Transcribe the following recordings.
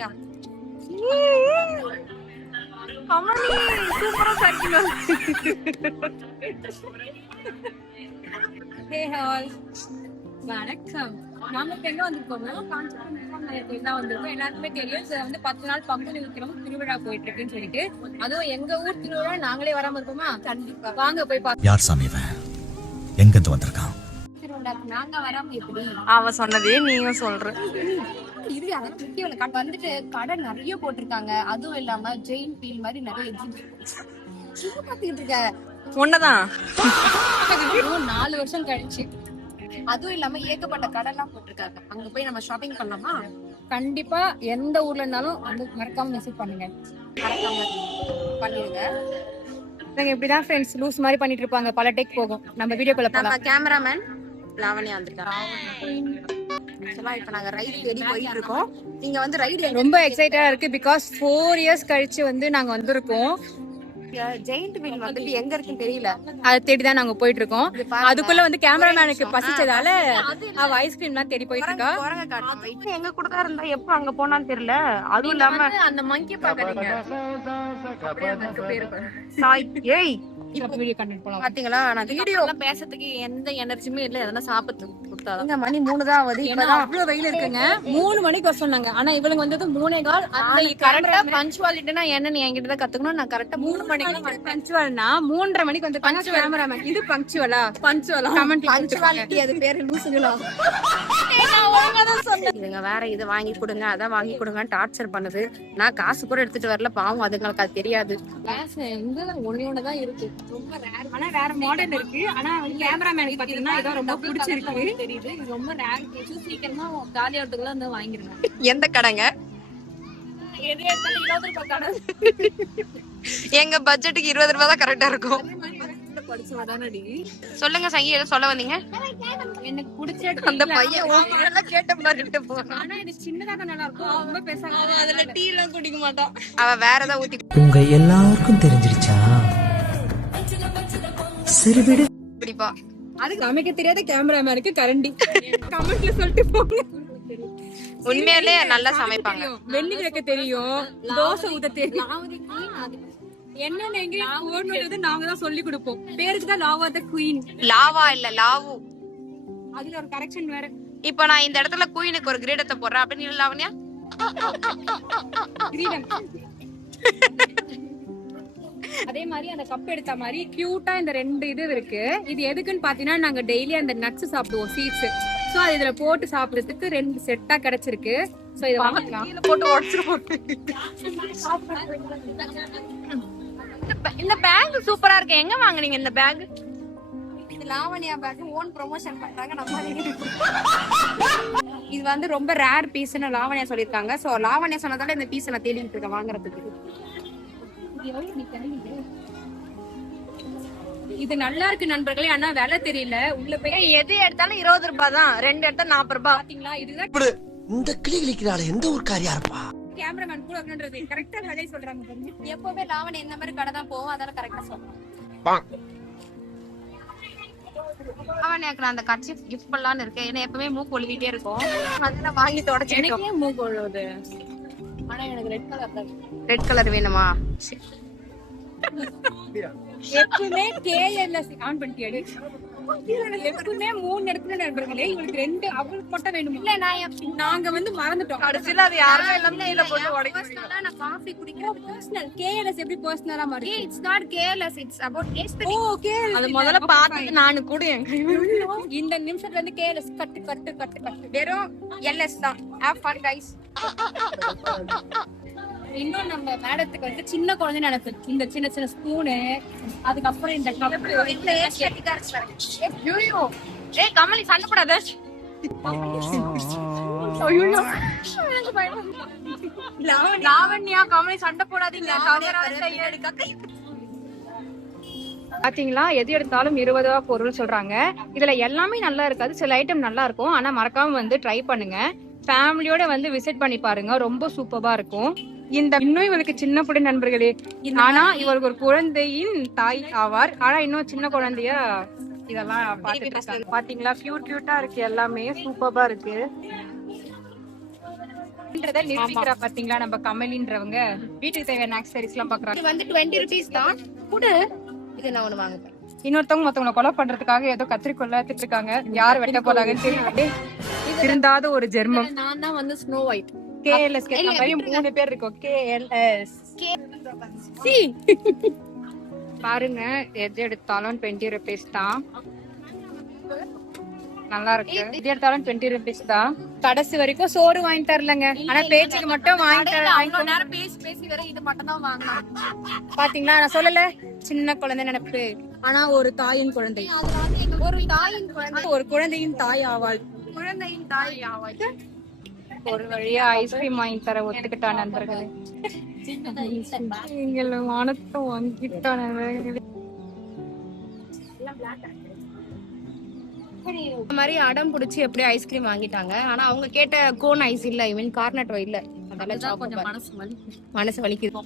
யா கமலி சூப்பரா சாக்கினோம். ஹே ஹால் வணக்கம். நாம இப்ப எங்க வந்திருக்கோம்னா காஞ்சிபுரம் தான் வந்திருக்கோம். எல்லாருக்குமே தெரியும் இது வந்து 10 நாள் பங்குனி உத்திரம் திருவிழா போயிட்டு இருக்குன்னு சொல்லிட்டு. அதுவும் எங்க ஊர் திருவிழா நாங்களே வராம இருக்கோமா? கண்டிப்பா வாங்க போய் பார்க்கலாம். யார் சாமி இவன்? எங்க இருந்து வந்திருக்கான்? திருவிழாக்கு நாங்க வராம எப்படி? அவ சொன்னதே நீங்க சொல்ற. இது அதெல்லாம் முக்கியம் இல்ல. வந்துட்டு கடை நிறைய போட்டிருக்காங்க. அதுவும் இல்லாம ஜெயின் பீல் மாதிரி நிறைய எக்ஸிபிஷன் பாத்துக்கிட்டு இருக்க ஒன்னதான் 4 வருஷம் கழிச்சு. அதுவும் இல்லாம ஏகப்பட்ட கடை எல்லாம் போட்டிருக்காங்க. அங்க போய் நம்ம ஷாப்பிங் பண்ணலாமா? கண்டிப்பா எந்த ஊர்ல இருந்தாலும் வந்து மறக்காம விசிட் பண்ணுங்க. மறக்காம பண்ணிடுங்க. இப்படிதான் ஃப்ரெண்ட்ஸ் லூஸ் மாதிரி பண்ணிட்டு இருப்பாங்க. பல டேக் போகும். நம்ம வீடியோக்குள்ள போலாம். நம்ம கேமராமேன் லாவண்யா வந்துட்டாங்க. இப்ப நாங்க ரைடு தேடி போயிட்டு இருக்கோம். நீங்க வந்து ரைடு ரொம்ப எக்ஸைட்டடா இருக்கு. பிகாஸ் 4 இயர்ஸ் கழிச்சு வந்து நாங்க வந்திருக்கோம். ஜெயிண்ட் வீல் வந்துட்டு எங்க இருக்குன்னு தெரியல. அதை தேடிதான் நாங்க போயிட்டு இருக்கோம். அதுக்குள்ள வந்து கேமராமேனுக்கு பசிச்சதால அவ ஐஸ்கிரீம் எல்லாம் தேடி போயிட்டு இருக்கா. எங்க கூட தான் இருந்தா எப்ப அங்க போனான்னு தெரியல. அதுவும் இல்லாம அந்த மங்கி பாக்காதீங்க. ஏய் இப்ப வீடியோ கண்டென்ட் போலாம். பாத்தீங்களா நான் வீடியோ பேசுறதுக்கு எந்த எனர்ஜியுமே இல்ல. எதனா சாப்பிட்டு கொடுத்தாதான். இங்க மணி 3 தான் ஆகுது. இப்பதான் அவ்வளவு வெயில் இருக்குங்க. 3 மணிக்கு வர சொன்னாங்க. ஆனா இவளுங்க வந்தது 3:15. அந்த கரெக்டா பஞ்சுவாலிட்டினா என்னன்னு என்கிட்ட தான் கத்துக்கணும். நான் கரெக்டா 3 மணிக்கு பஞ்சுவல்னா 3:30 மணிக்கு வந்து கேமராமேன் இது பஞ்சுவலா கமெண்ட் பஞ்சுவாலிட்டி அது பேரு லூசுங்களா? இதுங்க வேற இது வாங்கி கொடுங்க அதான் வாங்கி கொடுங்க டார்ச்சர் பண்ணுது. நான் காசு கூட எடுத்துட்டு வரல. பாவம் அதுங்களுக்கு அது தெரியாது. ஒன்னொன்னுதான் இருக்கு. ரொம்ப ரேர். ஆனா வேற மாடல் இருக்கு. ஆனா கேமராமேனுக்கு பாத்தீங்கன்னா இதான் ரொம்ப பிடிச்சிருக்கு. தெரியுது. இது ரொம்ப ரேர். சீக்கிரமா காலி ஆகிறதுக்குள்ள வந்து வாங்கிருங்க. எந்த கடைங்க? எது எடுத்தாலும் 20 ரூபாய் கடை. எங்க பட்ஜெட்டுக்கு 20 ரூபாய் தான் கரெக்டா இருக்கும். சொல்லுங்க சங்கி ஏதோ சொல்ல வந்தீங்க. எனக்கு பிடிச்ச அந்த பையன் எல்லாம் கேட்ட மாதிரி போறான். ஆனா இது சின்னதா நல்லா இருக்கும். ரொம்ப பெருசா அதுல டீ எல்லாம் குடிக்க மாட்டான். அவ வேற ஏதாவது ஊத்தி உங்க எல்லாருக்கும் தெரிஞ்சிருச்சா? சரி விடு. குடிப்பா. அதுக்கு சமைக்க தெரியாத கேமராமேனுக்கு கரண்டி. கமெண்ட்ல சொல்லிட்டு போங்க. உண்மையிலே நல்லா சமைப்பாங்க. வெண்ணி வைக்க தெரியும். தோசை ஊத்த தெரியும். என்னென்ன எங்க போடுறது நாங்க தான் சொல்லி கொடுப்போம். பேருக்கு தான் லாவா த குயின். லாவா இல்ல லாவு. அதுல ஒரு கரெக்ஷன் வேற. இப்ப நான் இந்த இடத்துல குயினுக்கு ஒரு கிரீடத்தை போடுறேன் அப்படின்னு லாவண்யா. கிரீடம். அதே மாதிரி அந்த கப் எடுத்த மாதிரி கியூட்டா இந்த 2 இது இருக்கு. இது எதுக்குன்னு பாத்தீங்கன்னா நாங்க டெய்லி அந்த நட்ஸ் சாப்பிடுவோம் சீட்ஸ். சோ அது இதுல போட்டு சாப்பிடுறதுக்கு 2 செட்டா கிடைச்சிருக்கு. சோ இத வாங்கிக்கலாம். போட்டு உடைச்சிருப்போம். இந்த பேக் சூப்பரா இருக்கு. எங்க வாங்குனீங்க இந்த பேக்? இது லாவண்யா பேக் ஓன் ப்ரமோஷன் பண்றாங்க. நம்ம இது வந்து ரொம்ப ரேர் பீஸ்னு லாவண்யா சொல்லிருக்காங்க. சோ லாவண்யா சொன்னதால இந்த பீஸ் நான் தேடிட்டு இருக்கேன் வாங்குறதுக்கு. இது நல்லா இருக்கு நண்பர்களே. ஆனா விலை தெரியல. உள்ள போய் எது எடுத்தாலும் 20 ரூபாய் தான். 2 எடுத்தா 40 ரூபாய். பாத்தீங்களா? இதுதான் இந்த கிளி கிளிக்கிறாள் எந்த ஒரு காரியா இருப்பா? கேமராமேன் கூட அப்படின்றது கரெக்டா விலை சொல்றாங்க பாருங்க. எப்பவுமே லாவண்யா இந்த மாதிரி கடை தான் போவோம். அதனால கரெக்டா சொல்றேன். லாவண்யாக்கு நான் அந்த கட்சி கிஃப்ட் பண்ணலான்னு இருக்கேன். ஏன்னா எப்பவுமே மூக்கு ஒழுவிட்டே இருக்கும். அதெல்லாம் வாங்கி தொடச்சிருக்கோம். எனக்கே மூக்கு ஒழுவுது. ஆனா எனக்கு ரெட் கலர் தான். ரெட் கலர் வேணுமா? எப்பவுமே கேஎல்ல ஆன் பண்ணிட்டியாடி. எப்பவுமே 3 இடத்துல நண்பர்களே. இவளுக்கு 2 அவளுக்கு மட்டும் வேணுமா? இல்ல நாங்க வந்து மறந்துட்டோம். கடைசியில அது யாருமே எல்லாம் கீழே போட்டு உடைக்க. நான் காஃபி குடிக்கிறது பர்சனல் கேஎல்எஸ் எப்படி பர்சனலா மாறி? It's not careless. It's about taste. Okay அது முதல்ல பார்த்துட்டு நானு கூட இந்த நிமிஷத்துல இருந்து கேஎல்எஸ் கட்டு கட்டு கட்டு கட்டு. வெறும் எல்எஸ் தான். Have fun guys. இன்னும் நம்ம மேடத்துக்கு வந்து சின்ன குழந்தை நினைப்பு. இந்த சின்ன சின்ன ஸ்பூனு, அதுக்கப்புறம் இந்த கப்பு, இந்த ஏஸ்தெட்டிக்கா ஐயோ ஏய் கமலி சண்டை போடாத. லாவண்யா கமலி சண்டை போடாதீங்க. பாத்தீங்களா? எது எடுத்தாலும் 20 ரூபா பொருள் சொல்றாங்க. இதுல எல்லாமே நல்லா இருக்காது. சில ஐட்டம் நல்லா இருக்கும். ஆனா மறக்காம வந்து ட்ரை பண்ணுங்க. ஃபேமிலியோட வந்து விசிட் பண்ணி பாருங்க. ரொம்ப சூப்பரா இருக்கும். இந்த இன்னும் இவளுக்கு சின்ன பிள்ளை நண்பர்களே. ஆனா இவளுக்கு ஒரு குழந்தையின் தாய் ஆவார். ஆனா இன்னும் சின்ன குழந்தைய இதெல்லாம் பாத்தீங்களா? கியூட்டா இருக்கு. எல்லாமே சூப்பரா இருக்கு. இல்லன்றத நிரூபிக்கிறா பாத்தீங்களா நம்ம கமலின்றவங்க. வீட்டுக்கு தேவையான ஆக்சசரிஸ் எல்லாம் பாக்குறாங்க. இது வந்து 20 rupees தான் கூட. இது நான் ஒண்ணு வாங்குறேன். இன்னொருத்தவங்க மத்தவங்களை கொலை பண்றதுக்காக ஏதோ கத்திரிக்கொள்ள இருக்காங்க. யார் வெட்ட போறாங்கன்னு தெரியல. திருந்தாத ஒரு ஜெர்மம். நான் தான் வந்து ஸ்னோ ஒயிட். KLS கேட்ட மாதிரி 3 பேர் இருக்கோம். KLS பாருங்க, எது எடுத்தாலும் 20 rupees தான். நல்லா இருக்கு. எது எடுத்தாலும் 20 rupees தான். கடைசி வரைக்கும் சோறு வாங்கி தரலங்க. ஆனா பேச்சுக்கு மட்டும் வாங்கி அவ்வளவு நேரம் பேசி வேற இது மட்டும் தான் வாங்கலாம். பாத்தீங்களா, நான் சொல்லல சின்ன குழந்தை நினைப்பு. ஆனா ஒரு தாயின் குழந்தை, ஒரு தாயின் குழந்தை, ஒரு குழந்தையின் தாய் ஆவாள். குழந்தையின் தாய் ஆவாள். ஒரு வழியா ஐஸ்கிரீம் வாங்கி தர ஒத்துக்கிட்டான் நண்பர்களே. எங்களை வானத்தை வாங்கிட்டான் நண்பர்களே. இந்த மாதிரி அடம் புடிச்சு எப்படி ஐஸ்கிரீம் வாங்கிட்டாங்க. ஆனா அவங்க கேட்ட கோன் ஐஸ் இல்ல, ஈவன் கார்னட்டோ இல்ல. அதெல்லாம் கொஞ்சம் மனசு வலிக்குது.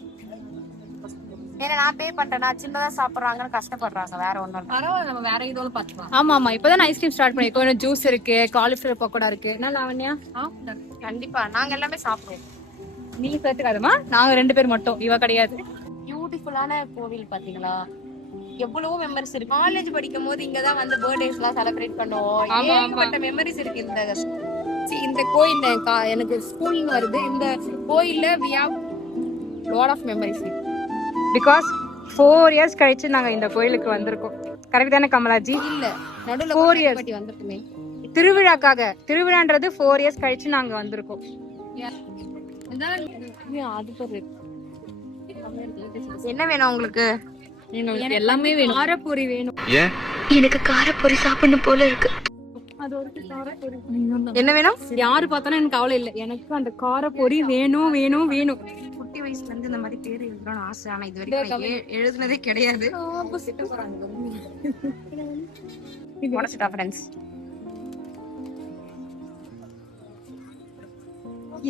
ஏன்னா நான் பே பண்ணிட்டேன்னா சின்னதா சாப்பிடுறாங்கன்னு கஷ்டப்படுறாங்க. வேற ஒண்ணும் இல்ல. பரவாயில்ல, நம்ம வேற இதோட பாத்துக்கலாம். ஆமா இப்பதான் ஐஸ்கிரீம் ஸ்டார்ட் பண்ணிருக்கோம். ஜூஸ் இருக்கு, காலிஃபிளவர் பக்கோடா இருக்கு. என்ன லாவண்யா? கண்டிப்பா நாங்க எல்லாமே சாப்பிடுவோம். நீ சேர்த்துக்காதமா, நாங்க 2 பேர் மட்டும், இவ கிடையாது. பியூட்டிஃபுல்லான கோவில் பாத்தீங்களா? எவ்வளவோ மெமரிஸ் இருக்கு. காலேஜ் படிக்கும் போது இங்கதான் வந்து பர்த்டேஸ் எல்லாம் செலிப்ரேட் பண்ணுவோம். ஏகப்பட்ட மெமரிஸ் இருக்கு. இந்த கோயில் எனக்கு ஸ்கூல்னு வருது. இந்த கோயில்ல we have lot of memories. Because 4 years கழிச்சு நாங்க இந்த கோயிலுக்கு வந்திருக்கோம். கரெக்ட் தானே கமலாஜி? இல்ல, நடுவுல 4 years வந்திருக்குமே திருவிழாக்காக. திருவிழான்றது 4 years கழிச்சு நாங்க வந்திருக்கோம். என்ன வேணும் உங்களுக்கு? எல்லாமே வேணும். காரப்பொரி வேணும். எனக்கு காரப்பொரி சாப்பிடணும் போல இருக்கு. என்ன வேணும்? யாரு பார்த்தாலும் எனக்கு கவலை இல்ல, எனக்கு அந்த காரப்பொரி வேணும் வேணும் வேணும். குட்டி வயசுல இருந்து இந்த மாதிரி பேர் எழுதணும்னு ஆசை. ஆனா இது வரைக்கும் எழுதுனதே கிடையாது. உடச்சிட்டா ஃப்ரெண்ட்ஸ்.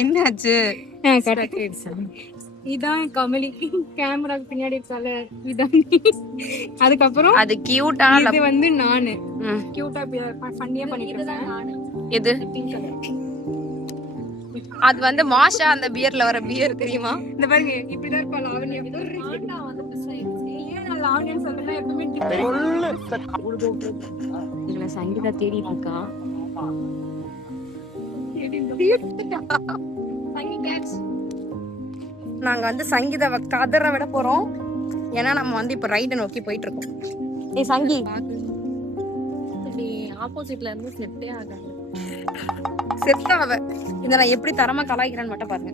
என்னாச்சு? இதான் கமலி, கேமராக்கு பின்னாடி இருக்கால, இதான். அதுக்கப்புறம் அது கியூட்டான இது வந்து நானு கியூட்டா ஃபன்னியா பண்ணிட்டு இருக்கேன். எது? அது வந்து மாஷா, அந்த பியர்ல வர பியர் தெரியுமா? இந்த பாருங்க, இப்படிதான் இருப்பா லாவண்யா. ஏன் நான் லாவண்யா சொல்றேன்னா எப்பவுமே இதுல சங்கீதா தேடிட்டு இருக்கா. நாங்க வந்து சங்கீதாவை கதற விட போறோம். ஏன்னா நம்ம வந்து இப்ப ரைட நோக்கி போயிட்டு இருக்கோம். ஏய் சங்கி, ஆப்போசிட்ல இருந்து செட்டே ஆகாது. செத்தாவ இத நான் எப்படி தரமா கலாய்க்கிறேன்னு மட்டும் பாருங்க.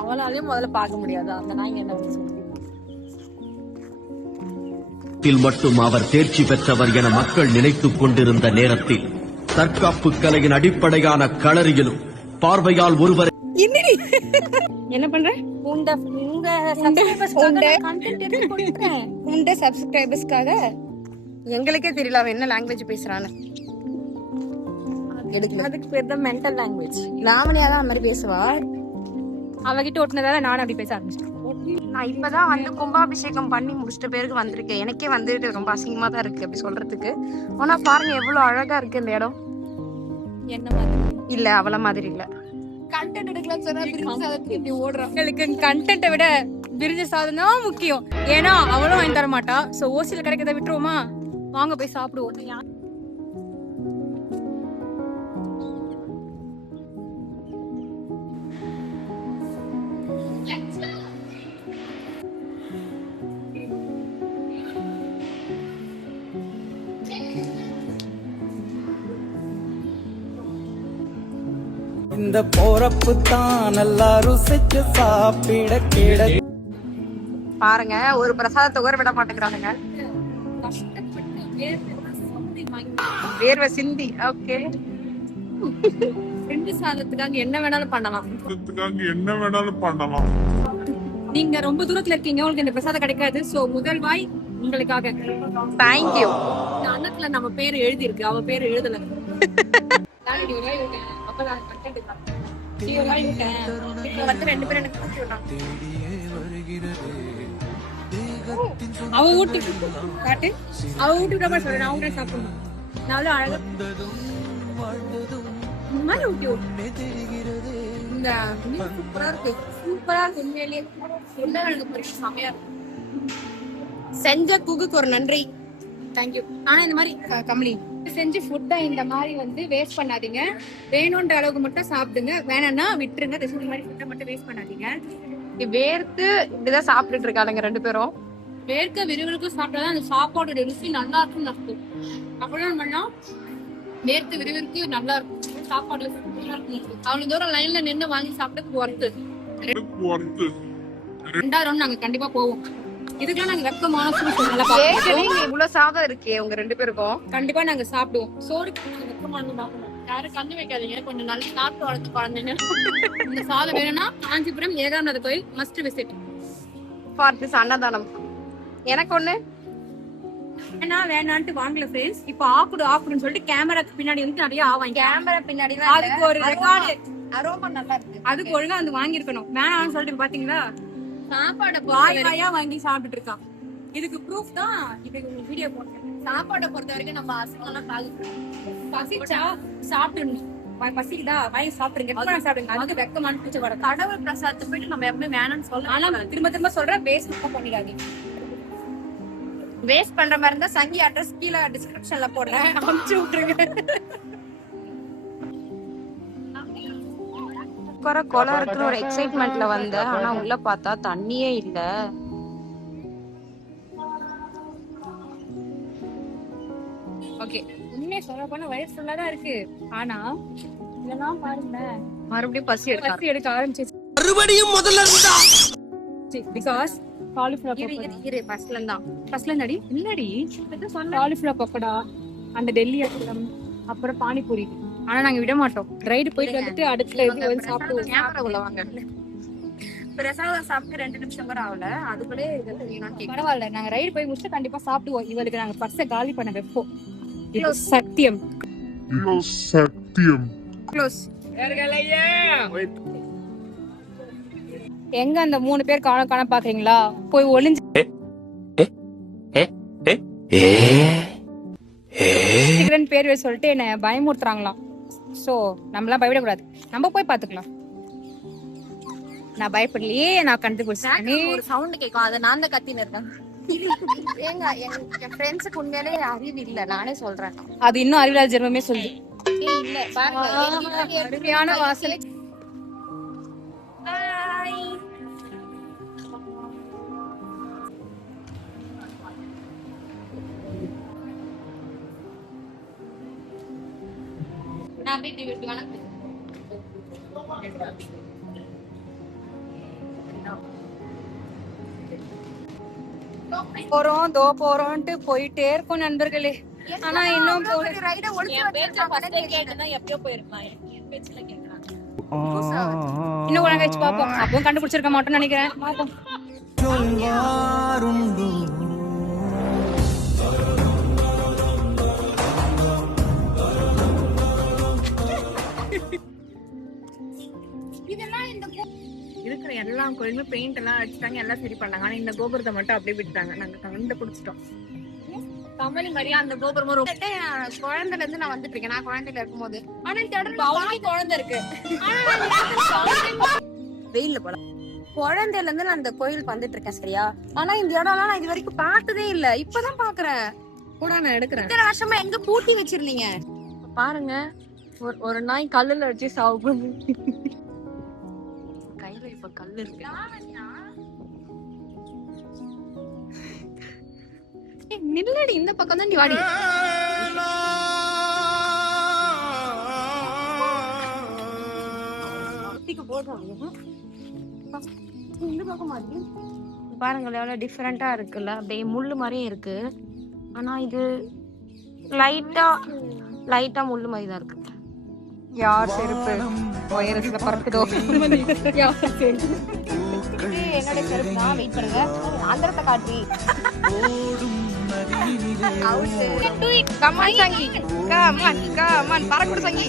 அவளாலே முதல்ல பார்க்க முடியாது. அந்த நாய் என்ன சொல்லுங்க. மட்டும் அவர் தேர்ச்சி பெற்றவர் என மக்கள் நினைத்துக் கொண்டிருந்த நேரத்தில் தற்காப்பு கலையின் அடிப்படையான களரியிலும் பார்வையால் ஒருவர் என்ன பண்ற? உண்ட சப்ஸ்கிரைபர்ஸ்க்காக எங்களுக்கே தெரியல அவன் என்ன லாங்குவேஜ் பேசுறான்னு. அதுக்கு பேர் தான் மென்டல் லாங்குவேஜ். லாவணியா தான் அந்த மாதிரி பேசுவா. அவகிட்ட ஒட்டினதால நானும் அப்படி பேச ஆரம்பிச்சிட்டேன். நான் இப்பதான் வந்து கும்பாபிஷேகம் பண்ணி முடிச்சிட்ட பேருக்கு வந்திருக்கேன். எனக்கே வந்துட்டு ரொம்ப அசிங்கமா தான் இருக்கு அப்படி சொல்றதுக்கு. ஆனா பாருங்க எவ்வளவு அழகா இருக்கு இந்த இடம். என்ன மாதிரி இல்ல அவள மாதிரி இல்ல. கண்டென்ட் எடுக்கலாம் சொன்னா பிரின்ஸ் அதற்கு இப்படி ஓடுறான். எங்களுக்கு கண்டென்ட்டை விட விரிஞ்ச சாதம் தான் முக்கியம். ஏன்னா அவளும் வாங்கி தர மாட்டா. சோ ஓசில கிடைக்கிறத விட்டுருவோமா? வாங்க போய் சாப்பிடுவோம். இந்த போறப்பு தான் நல்லா ருசிச்சு சாப்பிட கிட. பாருங்க ஒரு பிரசாதத்தை ஊற விட மாட்டேங்கிறானுங்க. வேர்வை சிந்தி. ஓகே, ரெண்டு சாதத்துக்காக என்ன வேணாலும் பண்ணலாம். நீங்க ரொம்ப தூரத்துல இருக்கீங்க, உங்களுக்கு இந்த பிரசாதம் கிடைக்காது. சோ முதல் வாய் உங்களுக்காக. தேங்க்யூ. இந்த அன்னத்துல நம்ம பேர் எழுதி இருக்கு, அவ பேர் எழுதல. ரெண்டு பேரும் எனக்கு கூட்டி விட்டாங்க. அவ ஊட்டி காட்டு, அவ ஊட்டி விட சொல்றேன். நான் அவங்க சாப்பிடணும். நானும் அழகா மாதிரி ஊட்டி இந்த சூப்பரா இருக்கு உண்மையிலேயே உருளைக்கிழங்கு பொரியல் செமையா இருக்கு. செஞ்ச குக்குக்கு ஒரு நன்றி. தேங்க்யூ. ஆனா இந்த மாதிரி கமலி செஞ்சு ஃபுட்டை இந்த மாதிரி வந்து வேஸ்ட் பண்ணாதீங்க. வேணுன்ற அளவுக்கு மட்டும் சாப்பிடுங்க, வேணும்னா விட்டுருங்க. இந்த மாதிரி ஃபுட்டை மட்டும் வேஸ்ட் பண்ணாதீங்க. வேர்த்து இப்படிதான் சாப்பிட்டுட்டு இருக்காளுங்க 2 பேரும். வேர்க்க விறுவிறுக்கும் சாப்பிட்டாதான் அந்த சாப்பாடோட ருசி நல்லா இருக்கும்னு அர்த்தம். அப்படிலாம் பண்ணா வேர்த்து விறுவிறுக்கு நல்லா இருக்கும் சாப்பாடு. அவ்வளவு தூரம் லைன்ல நின்று வாங்கி சாப்பிட்டு ஒர்த்து. 2வது ரவுண்ட் நாங்க கண்டிப்பா போவோம். இதுக்கெல்லாம் நாங்க வெப்பமான இவ்வளவு சாதம் இருக்கே உங்க 2 பேருக்கும். கண்டிப்பா நாங்க சாப்பிடுவோம். சோறு வெப்பமானது பார்க்கணும். யாரும் கண்ணு வைக்காதீங்க, கொஞ்சம் நல்லா சாப்பிட்டு வளர்த்து குழந்தைங்க. இந்த சாதம் வேணும்னா காஞ்சிபுரம் ஏகாம்பரநாத கோயில் மஸ்ட் விசிட் ஃபார் திஸ் அன்னதானம். எனக்கு ஒண்ணு ஏன்னா வேணான்ட்டு வாங்கல ஃப்ரெண்ட்ஸ். இப்போ ஆக்குடுன்னு சொல்லிட்டு கேமராக்கு பின்னாடி வந்து நிறைய ஆவாங்க. கேமரா பின்னாடி அதுக்கு ஒரு ரெக்கார்டு அரோமா நல்லா இருக்கு. அதுக்கு ஒழுங்கா வந்து வாங்கிருக்கணும். வேணாம்னு சொல்லிட்டு பாத்தீங்களா சாப்பாடை வாயா வாங்கி சாப்பிட்டு இருக்கான். இதுக்கு ப்ரூஃப் தான் இது வீடியோ போட்டேன். சாப்பாடை பொறுத்த வரைக்கும் நம்ம அசங்கெல்லாம் பசிச்சா சாப்பிட்டுணும். பசிக்குதா வாங்கி சாப்பிடுங்க, சாப்பிடுங்க. அது வெக்கமான பூச்சி வர கடவுள் பிரசாதத்தை போயிட்டு நம்ம எப்பவுமே வேணாம்னு சொல்லலாம். ஆனா திரும்ப சொல்றேன், வேஸ்ட் பண்ணிடாதீங்க. வேஸ்ட் பண்ற மாதிரி இருந்தா சங்கி அட்ரஸ் கீழே டிஸ்கிரிப்ஷன்ல போடுறேன், அனுப்பிச்சு விட்டுருங்க. கொலை இருக்கிற ஒரு எக்ஸைட்மெண்ட்ல வந்தேன். ஆனா உள்ள பார்த்தா தண்ணியே இல்ல. ஓகே, உண்மையை சொல்ல போனா வயசு ஃபுல்லா தான் இருக்கு. ஆனா இதெல்லாம் பாருங்க, மறுபடியும் பசி எடுக்க ஆரம்பிச்சிச்சு. மறுபடியும் முதல்ல இருந்தா பிகாஸ் காலிஃபிளவர் ஃபர்ஸ்ட்ல நடி இல்லடி காலிஃபிளவர் பக்கோடா, அந்த டெல்லி ஐட்டம், அப்புறம் பானிபூரி. ஆனா நாங்க விட மாட்டோம். ரைடு போயிட்டு வந்துட்டு அடுத்த இது வந்து சாப்பிடுவோம். கேமரா உள்ள வாங்க. பிரசாதம் சாப்பிட்டு 2 நிமிஷம் கூட ஆகல, அதுக்குள்ளே பரவாயில்ல. நாங்க ரைடு போய் முடிச்சு கண்டிப்பா சாப்பிடுவோம். இவளுக்கு நாங்க பர்ஸை காலி பண்ண வைப்போம். இது சத்தியம். க்ளோஸ். எங்க அந்த 3 பேர் காண பாக்குறீங்களா? போய் ஒளிஞ்சு பேர் சொல்லிட்டு என்ன பயமுறுத்துறாங்களாம். சோ நம்மளாம் பயப்படக்கூடாது, நம்ம போய் பாத்துக்கலாம். நான் பயப்படலையே, நான் கண்டுபிடிச்சேன். ஒரு சவுண்ட் கேட்கும், அதை நான் தான் கத்தின்னு இருக்கேன். ஏங்க என் ஃப்ரெண்ட்ஸுக்கு உண்மையிலே அறிவு இல்ல, நானே சொல்றேன். அது இன்னும் அறிவியல் ஜென்மமே சொல்லு. இல்ல பாருங்க, அருமையான வாசனை. போறோம்ட்டு போயிட்டே இருக்கோம் நண்பர்களே. ஆனா இன்னும் இன்னும் ஒழுங்கா வச்சு பாப்போம். அப்பவும் கண்டுபிடிச்சிருக்க மாட்டோம்னு நினைக்கிறேன். பாப்போம். இருக்கிற எல்லா கோயிலுமே பெயிண்ட் எல்லாம் அடிச்சுட்டாங்க, எல்லாம் சரி பண்ணாங்க. ஆனா இந்த கோபுரத்தை மட்டும் அப்படியே விட்டுட்டாங்க. நாங்க கண்டுபிடிச்சிட்டோம். கமலி மாதிரியா அந்த கோபுரமும் குழந்தைல இருந்து நான் வந்துட்டு இருக்கேன். நான் குழந்தையில இருக்கும்போது குழந்தை இருக்கு. வெயில்ல போல குழந்தையில இருந்து நான் அந்த கோயிலுக்கு வந்துட்டு இருக்கேன், சரியா? ஆனா இந்த இடம்லாம் நான் இது வரைக்கும் பார்த்ததே இல்ல, இப்பதான் பாக்குறேன். கூட நான் எடுக்கிறேன். இத்தனை வருஷமா எங்க பூட்டி வச்சிருந்தீங்க பாருங்க. ஒரு நாய் கல்லுல வச்சு சாவு பண்ணு. கையில இப்ப கல்லு இருக்கு. நில்லடி, இந்த பக்கம் தான் நீ வாடி. பாருங்க எவ்வளவு டிஃபரெண்டா இருக்குல்ல, அப்படியே முள்ளு மாதிரியே இருக்கு. ஆனா இது லைட்டா முள்ளு மாதிரி தான் இருக்கு. யார் செருப்பு உயரத்துல பறக்குதோ என்னோட செருப்பு தான். வெயிட் பண்ணுங்க, ஆந்திரத்தை காட்டி. கமான் சங்கி, கமான் பறக்குடு சங்கி.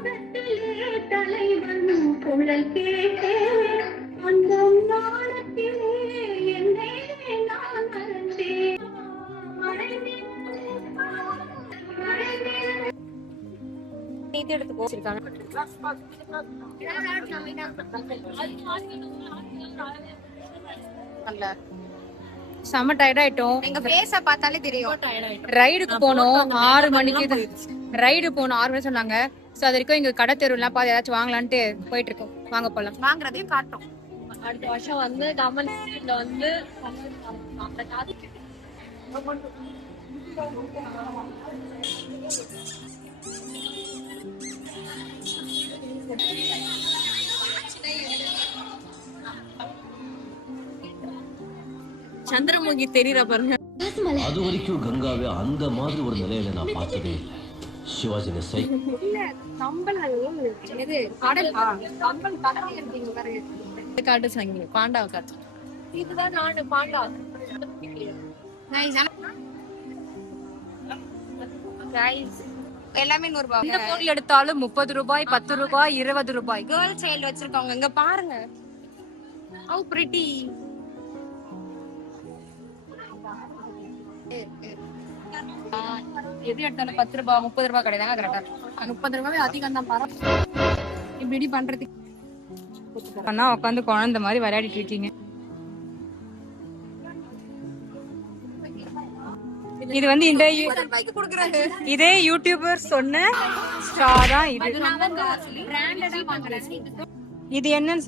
நீதி எடுத்து வச்சிருக்காங்க. செம்ம டயர்ட் ஆயிட்டோம். எங்க ஃபேஸ பார்த்தாலே தெரியும். ரைடுக்கு போனோம் 6 மணிக்கு. ரைடு போனோம் 6 மணி சொன்னாங்க. சோ அது வரைக்கும் இங்க கடை தெருலாம் பார்த்து ஏதாச்சும் வாங்கலான்ட்டு போயிட்டு இருக்கோம். வாங்க போலாம். வாங்குறதையும் காட்டும். அடுத்த வருஷம் வந்து கமல் வந்து சந்திரமுகி தெரியற பாருங்க. அது வரைக்கும் கங்காவே அந்த மாதிரி ஒரு நிலையில நான் பார்த்ததே இல்லை. சிவாஜி சை இது கடல் கம்பல் கடல் இருக்கீங்க பாருங்க. காட்டு சங்கி பாண்டாவை காட்டு. இதுதான் நானு பாண்டா. எல்லாமே 100 ரூபாய். எந்த பொருள் எடுத்தாலும் 30 ரூபாய், 10 ரூபாய், 20 ரூபாய். கேர்ள் சைல்டு வச்சிருக்காங்க. இங்க பாருங்க. How pretty. எது எடுத்தாலும் 10 ரூபாய் 30 ரூபாய் கிடையாதுங்க. கரெக்டா 30 ரூபாய் அதிகம் தான் பாரு. இப்படி பண்றதுக்கு பண்ணா உட்காந்து குழந்தை மாதிரி விளையாடிட்டு இருக்கீங்க. இது வந்து இந்த ரூபாய்க்கு கொடுக்குறாங்க. இதே யூடியூபர் சொன்ன ஸ்ட்ரா தான் இது. பிராண்டடா வாங்குறேன். இது என்னன்னு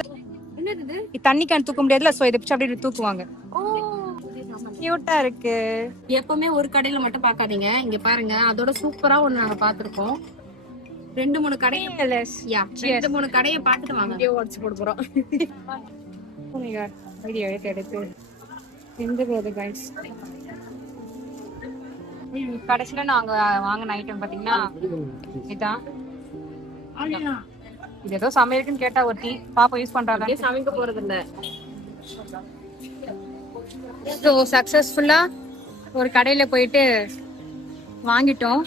இது தண்ணி கேன் தூக்க முடியாதுல, சோ இத பிடிச்சு அப்படியே தூக்குவாங்க. கியூட்டா இருக்கு. எப்பவுமே ஒரு கடையில மட்டும் பாக்காதீங்க. இங்க பாருங்க, அதோட சூப்பரா ஒண்ணு நாங்க பாத்துருக்கோம். 2-3 கடையை 2-3 கடையை பாத்துட்டு வாங்க. வீடியோ வாட்ச் போட போறோம். வீடியோ எடுத்து எந்த போது गाइस. கடைசில நாங்க வாங்கின ஐட்டம் பாத்தீங்கன்னா இதான். இது ஏதோ சமையலுக்குன்னு கேட்டா ஒரு டீ பாப்பா யூஸ் பண்றாங்க. சமைக்க போறது இல்ல. ஸோ சக்சஸ்ஃபுல்லா ஒரு கடையில போயிட்டு வாங்கிட்டோம்.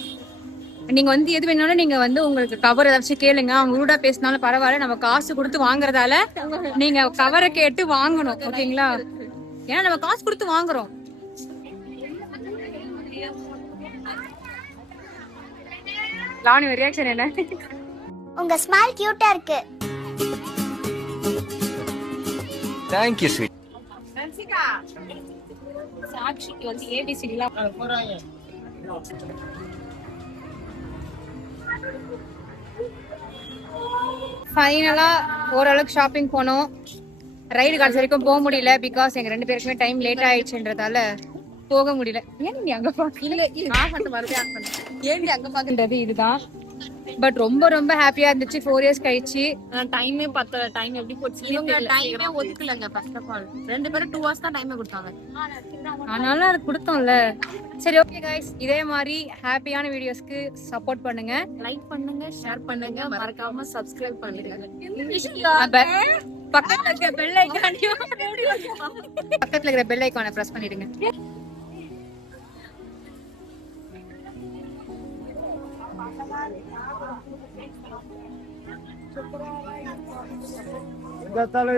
நீங்க வந்து எது வேணாலும் நீங்க வந்து உங்களுக்கு கவர் ஏதாச்சும் கேளுங்க. அவங்க ரூடா பேசினாலும் பரவாயில்ல, நம்ம காசு கொடுத்து வாங்குறதால நீங்க கவரை கேட்டு வாங்கணும். ஓகேங்களா? ஏன்னா நம்ம காசு கொடுத்து வாங்குறோம். லாவணி ரியாக்ஷன் என்ன? உங்க ஸ்மைல் கியூட்டா இருக்கு. Thank you sweet. சாட்சிக்கு வந்து ஏபிசிடிலாம் ஃபைனலா ஓரளவுக்கு ஷாப்பிங் போனோம். ரைடு கடைசி வரைக்கும் போக முடியல. பிகாஸ் எங்க 2 பேருக்குமே டைம் லேட் ஆயிடுச்சுன்றதால போக முடியல. ஏன் நீ அங்க பாக்கல? நான் மட்டும் மறுபடியும் ஆட் பண்ணேன். ஏன்டி அங்க பாக்குறது இதுதான். பட் ரொம்ப ரொம்ப ஹாப்பியா இருந்துச்சு 4 இயர்ஸ் கழிச்சு. டைமே பத்தல. டைம் எப்படி போச்சு? இவங்க டைமே ஒதுக்கலங்க. ஃபர்ஸ்ட் ஆஃப் ஆல் 2 பேரும் 2 hours தான் டைமே கொடுத்தாங்க. அதனால அது கொடுத்தோம்ல. சரி ஓகே गाइस, இதே மாதிரி ஹாப்பியான வீடியோஸ்க்கு சப்போர்ட் பண்ணுங்க. லைக் பண்ணுங்க, ஷேர் பண்ணுங்க, மறக்காம சப்ஸ்கிரைப் பண்ணுங்க. பக்கத்துல இருக்கிற பெல் ஐகானை பிரஸ் பண்ணிடுங்க. இந்த தலை